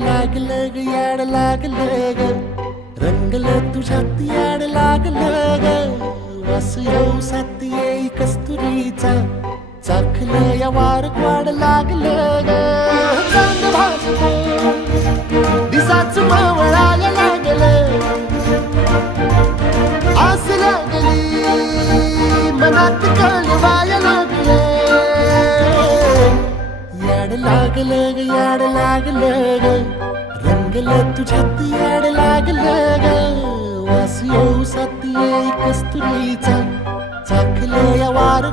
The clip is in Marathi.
लागलं ग याड लागलं ग रंगलं तुझ्यात याड लागलं ग वास येऊ साथ येई कस्तुरीचा चाखलं या वार वाड लागलं ग चांग भासतो दिसाच मावळायला लागलं आस लागली मनात कळवायला लागलं याड लागलं ग याड लागलं ग रंगलं तुझ्यात याड लागलं ग वास येऊ साथ येई कस्तुरीचा चाखलं या वार